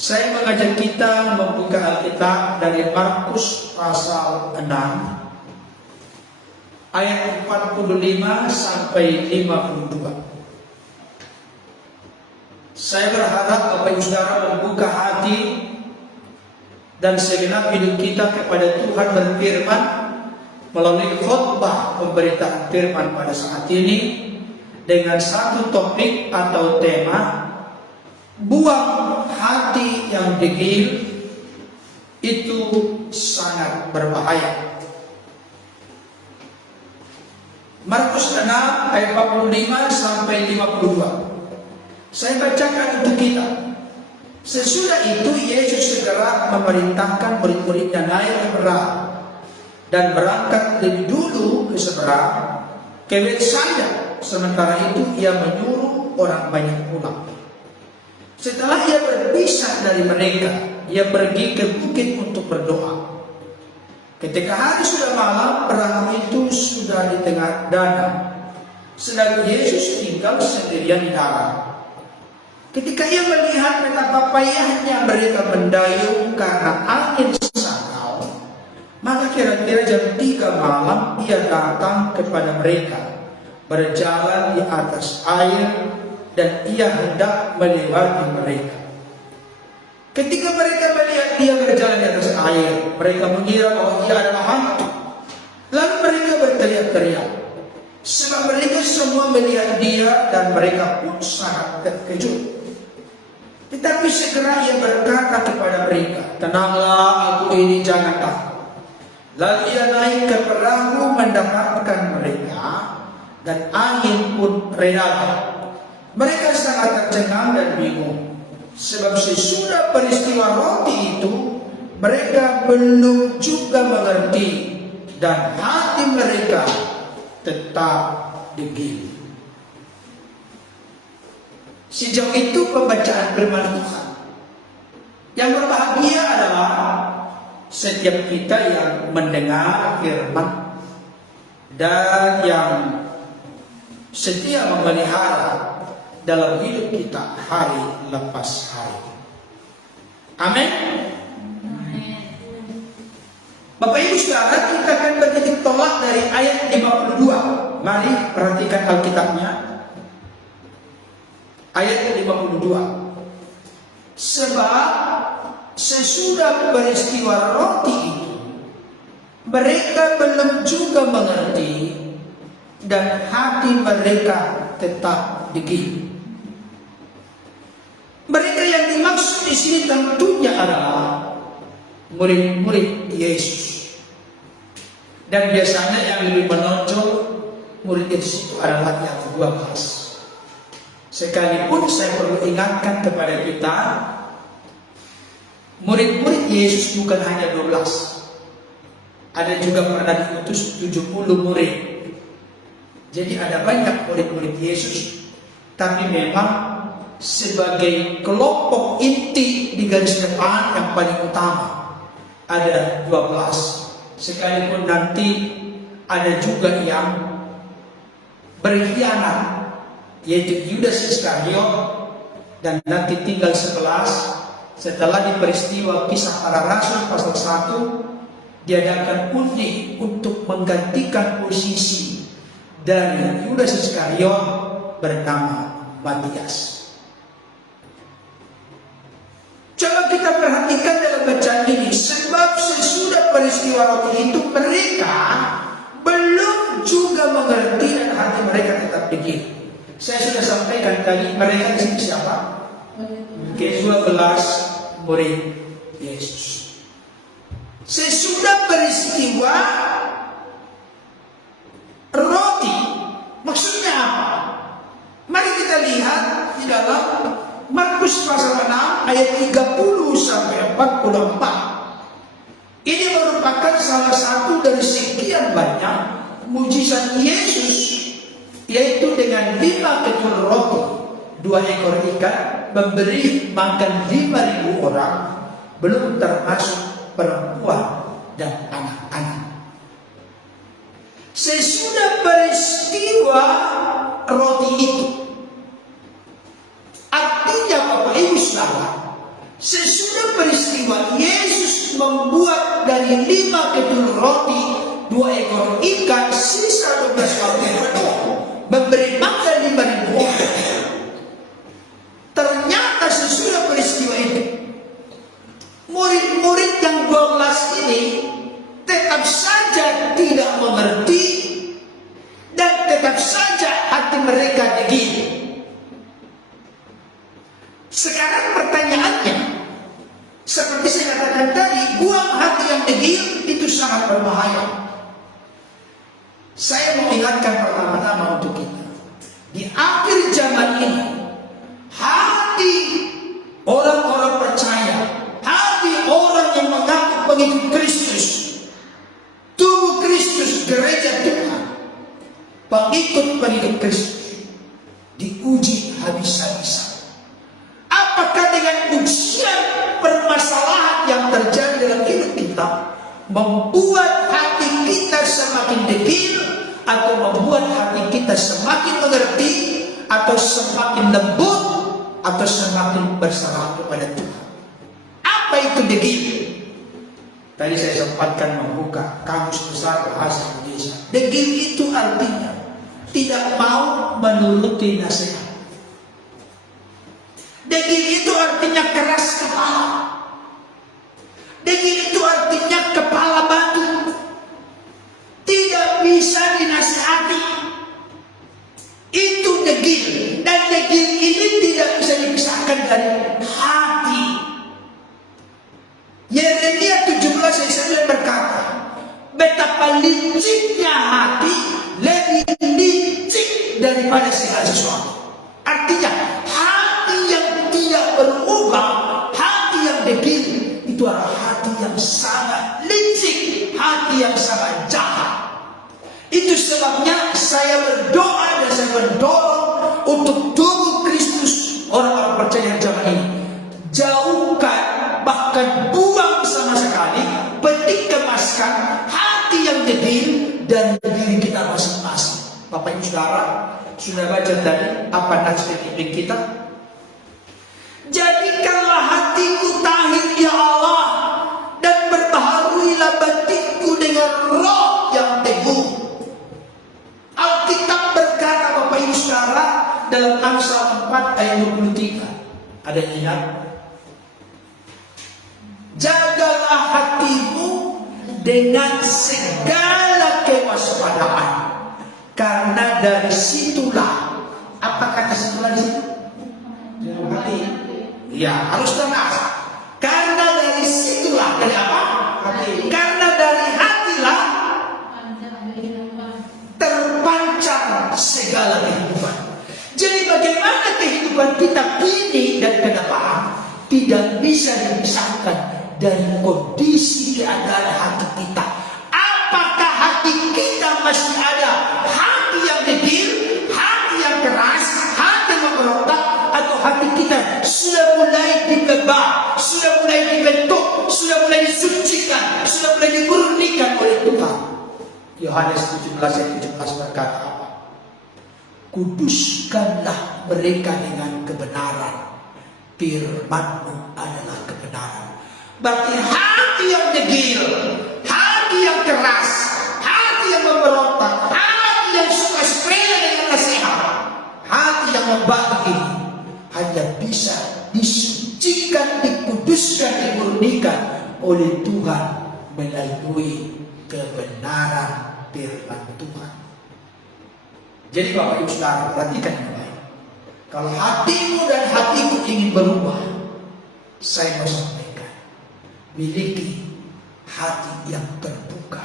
Saya mengajak kita membuka Alkitab dari Markus pasal 6 ayat 45 sampai 52. Saya berharap Bapak Ibu Saudara membuka hati dan segenap hidup kita kepada Tuhan berfirman melalui khotbah pemberitaan firman pada saat ini dengan satu topik atau tema, buang hati yang degil itu sangat berbahaya. Markus 6 ayat 45 sampai 52. Saya bacakan untuk kita. Sesudah itu Yesus segera memerintahkan murid-muridnya naik ke perahu dan berangkat lebih dulu ke seberang ke Betsaida. Sementara itu ia menyuruh orang banyak pulang. Setelah ia berpisah dari mereka, ia pergi ke bukit untuk berdoa. Ketika hari sudah malam, perahu itu sudah di tengah danau, sedang Yesus tinggal sendirian di dalam. Ketika ia melihat betapa payahnya mereka mendayung karena angin sakau, maka kira-kira jam 3 malam ia datang kepada mereka, berjalan di atas air, dan ia hendak melewati mereka. Ketika mereka melihat dia berjalan di atas air, mereka mengira bahwa ia adalah hantu. Lalu mereka berteriak-teriak, sebab mereka semua melihat dia dan mereka pun sangat terkejut. Tetapi segera ia berkata kepada mereka, "Tenanglah, aku ini, jangan takut." Lalu ia naik ke perahu mendapatkan mereka, dan angin pun reda. Mereka sangat tercengang dan bingung, sebab sesudah peristiwa roti itu mereka belum juga mengerti, dan hati mereka tetap degil. Sejauh itu pembacaan firman Tuhan. Yang berbahagia adalah setiap kita yang mendengar firman dan yang setia memelihara dalam hidup kita hari lepas hari. Amin. Bapak Ibu Saudara, kita akan bertitik tolak dari ayat 52. Mari perhatikan Alkitabnya. Ayat 52. Sebab sesudah peristiwa roti itu mereka belum juga mengerti, dan hati mereka tetap degil. Mereka yang dimaksud di sini tentunya adalah murid-murid Yesus. Dan biasanya yang lebih menonjol murid Yesus itu adalah yang 12. Sekalipun saya perlu ingatkan kepada kita, murid-murid Yesus bukan hanya 12. Ada juga pernah diutus 70 murid. Jadi ada banyak murid-murid Yesus, tapi memang sebagai kelompok inti di garis depan yang paling utama ada 12. Sekalipun nanti ada juga yang berkhianat, yaitu Yudas Iskariot, dan nanti tinggal 11. Setelah di peristiwa Kisah Para Rasul pasal 1 diadakan undi untuk menggantikan posisi dari Yudas Iskariot bernama Matias. Coba kita perhatikan dalam bacaan ini, sebab sesudah peristiwa roti itu mereka belum juga mengerti dan hati mereka tetap degil. Saya sudah sampaikan tadi, mereka di sini siapa? Ke-12 murid Yesus. Sesudah peristiwa roti, maksudnya apa? Mari kita lihat di dalam Markus pasal 6 ayat 30 sampai 44. Ini merupakan salah satu dari sekian banyak mujizat Yesus, yaitu dengan 5 ketul roti, 2 ekor ikan, memberi makan 5.000 orang, belum termasuk perempuan dan anak-anak. Sesudah peristiwa roti itu, artinya Bapak Ibu Saudara, Sesudah peristiwa Yesus membuat dari 5 kedul roti, 2 ekor ikan, sisa 12 roti penuh, memberi makan 5.000 orang. Ternyata sesudah peristiwa itu, murid-murid yang 12 ini tetap saja tidak mengerti dan tetap saja hati mereka degil. Sekarang pertanyaannya, seperti saya katakan tadi, buang hati yang degil itu sangat berbahaya. Saya mau ingatkan pertama-tama untuk kita, di akhir zaman ini, hati orang-orang percaya, hati orang yang mengaku pengikut Kristus, tubuh Kristus, gereja Tuhan, pengikut Kristus, diuji habis-habisan. Apakah dengan ujian permasalahan yang terjadi dalam hidup kita membuat hati kita semakin degil, atau membuat hati kita semakin mengerti, atau semakin lembut, atau semakin berserah kepada Tuhan? Apa itu degil? Tadi saya sempatkan membuka kamus besar bahasa Indonesia. Degil itu artinya tidak mau menuruti nasihat. Degil itu artinya keras kepala. Degil itu artinya kepala batu, tidak bisa dinasihati. Itu degil. Dan degil ini tidak bisa dipisahkan dari hati. Yeremia 17 ayat 9 berkata, betapa liciknya hati, lebih licik daripada segala sesuatu. Artinya hati yang tidak berubah, hati yang degil, itu adalah hati yang sangat licik, hati yang sangat jahat. Itu sebabnya saya berdoa dan saya mendorong untuk tubuh Kristus, orang-orang percaya zaman ini, jauhkan, bahkan buang sama sekali, penting kemaskan hati yang degil dan diri kita masing-masing. Bapak Ibu Saudara, sudah baca tadi apa nats pimpin kita? Jadikanlah hatiku tahir ya Allah, dan berbaharuilah batinku dengan roh yang teguh. Alkitab berkata, Bapak Ibu Saudara, dalam Amsal 4 ayat 23, ada yang ingat? Jagalah hatimu dengan segala kewaspadaan, karena dari situlah, apa kata situlah di situ? Hati. Ya, harus tenang. Karena dari situlah, dari apa? Hati. Karena dari hatilah terpancar segala kehidupan. Jadi bagaimana kehidupan kita kini dan ke depan tidak bisa dipisahkan dari kondisi keadaan hati kita. Apakah hati kita masih ada hati yang degil, hati yang keras, hati yang memberontak, atau hati kita sudah mulai dibebah, sudah mulai dibentuk, sudah mulai disucikan, sudah mulai dimurnikan oleh Tuhan? Yohanes 17 ayat 17 berkata apa? Kuduskanlah mereka dengan kebenaran, firman-Mu adalah kebenaran. Berarti hati yang degil, hati yang keras, hati yang memberontak, hati yang suka sepele dengan nasihat, hati yang membangkit ini hanya bisa disucikan, dikuduskan, dimurnikan oleh Tuhan melalui kebenaran firman Tuhan. Jadi Bapak Ibu Saudara, perhatikan yang baik. Kalau hatimu dan hatiku ingin berubah, saya mau sampaikan, miliki hati yang terbuka,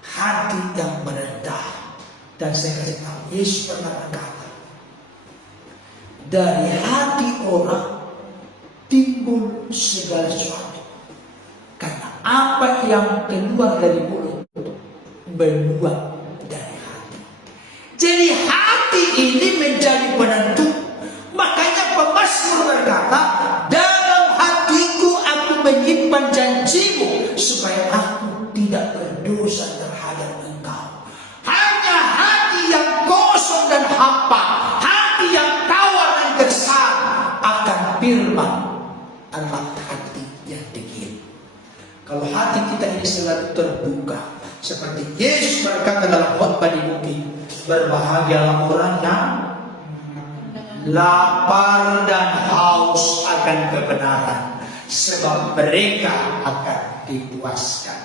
hati yang merendah. Dan saya kasih tahu, Yesus pernah berkata, dari hati orang timbul segala sesuatu, karena apa yang keluar dari mulut meluap dari hati. Jadi hati ini menjadi penentu. Makanya pemazmur berkata, dalam hatiku aku menyimpan janjimu, supaya aku tidak berdosa terhadap Engkau. Hanya hati yang kosong dan hampa, hati yang tawar dan gersang akan firman adalah hati yang dingin. Kalau hati kita ini selalu terbuka, seperti Yesus berkata dalam khotbah di bukit, berbahagialah orang yang lapar dan haus akan kebenaran, sebab mereka akan dipuaskan.